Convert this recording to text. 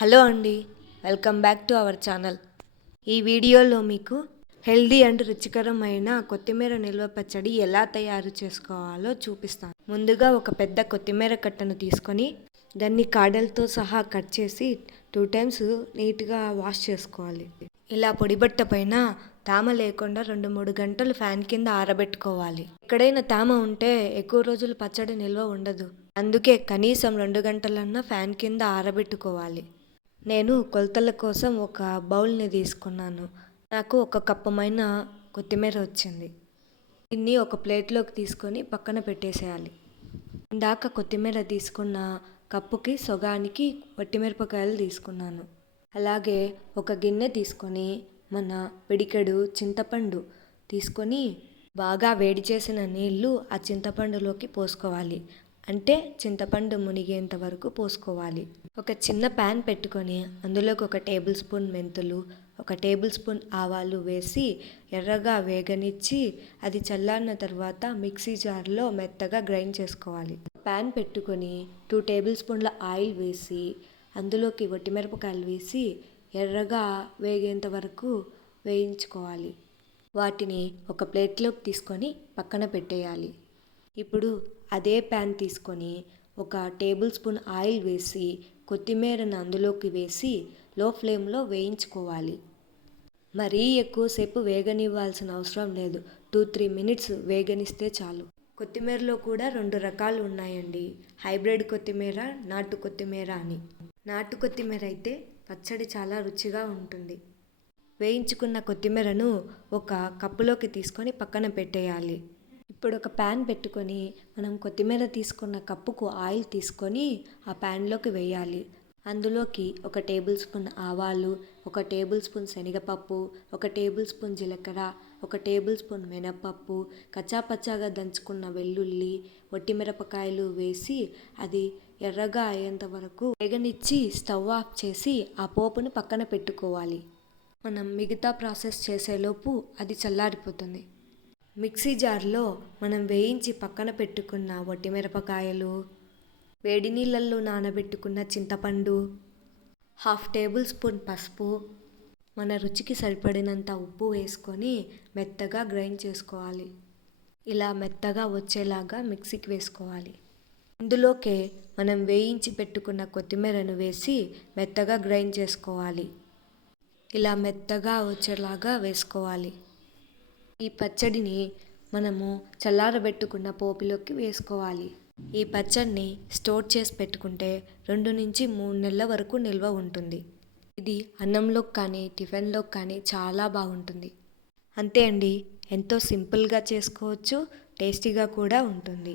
Hello అండి welcome back to our channel. ఈ వీడియోలో మీకు హెల్దీ అండ్ రుచికరమైన కొత్తిమీర నిల్వ పచ్చడి ఎలా తయారు చేసుకోవాలో చూపిస్తాను. ముందుగా ఒక పెద్ద కొత్తిమీర కట్టను తీసుకొని దాన్ని కాడలతో సహా కట్ చేసి టూ టైమ్స్ నీట్గా వాష్ చేసుకోవాలి. ఇలా పొడిబట్ట పైన తేమ లేకుండా రెండు మూడు గంటలు ఫ్యాన్ కింద ఆరబెట్టుకోవాలి. ఎక్కడైనా తేమ ఉంటే ఎక్కువ రోజులు పచ్చడి నిల్వ ఉండదు. అందుకే కనీసం రెండు గంటలన్నా ఫ్యాన్ కింద ఆరబెట్టుకోవాలి. నేను కొలతల కోసం ఒక బౌల్ని తీసుకున్నాను. నాకు ఒక కప్పమైన కొత్తిమీర వచ్చింది. దీన్ని ఒక ప్లేట్లోకి తీసుకొని పక్కన పెట్టేసేయాలి. ఇందాక కొత్తిమీర తీసుకున్న కప్పుకి సొగానికి వట్టిమిరపకాయలు తీసుకున్నాను. అలాగే ఒక గిన్నె తీసుకొని మన పిడికెడు చింతపండు తీసుకొని బాగా వేడి చేసిన నీళ్ళు ఆ చింతపండులోకి పోసుకోవాలి. అంటే చింతపండు మునిగేంత వరకు పోసుకోవాలి. ఒక చిన్న ప్యాన్ పెట్టుకొని అందులోకి ఒక టేబుల్ స్పూన్ మెంతులు ఒక టేబుల్ స్పూన్ ఆవాలు వేసి ఎర్రగా వేగనిచ్చి అది చల్లారిన తర్వాత మిక్సీ జార్లో మెత్తగా గ్రైండ్ చేసుకోవాలి. ప్యాన్ పెట్టుకొని టూ టేబుల్ స్పూన్ల ఆయిల్ వేసి అందులోకి వట్టిమిరపకాయలు వేసి ఎర్రగా వేగేంత వరకు వేయించుకోవాలి. వాటిని ఒక ప్లేట్లోకి తీసుకొని పక్కన పెట్టేయాలి. ఇప్పుడు అదే ప్యాన్ తీసుకొని ఒక టేబుల్ స్పూన్ ఆయిల్ వేసి కొత్తిమీరను అందులోకి వేసి లో ఫ్లేమ్లో వేయించుకోవాలి. మరీ ఎక్కువసేపు వేగనివ్వాల్సిన అవసరం లేదు. టూ త్రీ మినిట్స్ వేగనిస్తే చాలు. కొత్తిమీరలో కూడా రెండు రకాలు ఉన్నాయండి. హైబ్రిడ్ కొత్తిమీర నాటు కొత్తిమీర అని. నాటు కొత్తిమీర అయితే పచ్చడి చాలా రుచిగా ఉంటుంది. వేయించుకున్న కొత్తిమీరను ఒక కప్పులోకి తీసుకొని పక్కన పెట్టేయాలి. ఇప్పుడు ఒక ప్యాన్ పెట్టుకొని మనం కొత్తిమీర తీసుకున్న కప్పుకు ఆయిల్ తీసుకొని ఆ ప్యాన్లోకి వేయాలి. అందులోకి ఒక టేబుల్ స్పూన్ ఆవాలు ఒక టేబుల్ స్పూన్ శనగపప్పు ఒక టేబుల్ స్పూన్ జీలకర్ర ఒక టేబుల్ స్పూన్ మినపప్పు కచ్చాపచ్చాగా దంచుకున్న వెల్లుల్లి వట్టిమిరపకాయలు వేసి అది ఎర్రగా అయ్యేంత వరకు వేగనిచ్చి స్టవ్ ఆఫ్ చేసి ఆ పోపును పక్కన పెట్టుకోవాలి. మనం మిగతా ప్రాసెస్ చేసేలోపు అది చల్లారిపోతుంది. మిక్సీ జార్లో మనం వేయించి పక్కన పెట్టుకున్న వట్టిమిరపకాయలు వేడి నీళ్ళల్లో నానబెట్టుకున్న చింతపండు హాఫ్ టేబుల్ స్పూన్ పసుపు మన రుచికి సరిపడినంత ఉప్పు వేసుకొని మెత్తగా గ్రైండ్ చేసుకోవాలి. ఇలా మెత్తగా వచ్చేలాగా మిక్సీకి వేసుకోవాలి. ఇందులోకే మనం వేయించి పెట్టుకున్న కొత్తిమీరను వేసి మెత్తగా గ్రైండ్ చేసుకోవాలి. ఇలా మెత్తగా వచ్చేలాగా వేసుకోవాలి. ఈ పచ్చడిని మనము చల్లారబెట్టుకున్న పోపులోకి వేసుకోవాలి. ఈ పచ్చడిని స్టోర్ చేసి పెట్టుకుంటే రెండు నుంచి మూడు నెలల వరకు నిల్వ ఉంటుంది. ఇది అన్నంలోకి కానీ టిఫిన్లోకి కానీ చాలా బాగుంటుంది. అంతే అండి. ఎంతో సింపుల్గా చేసుకోవచ్చు టేస్టీగా కూడా ఉంటుంది.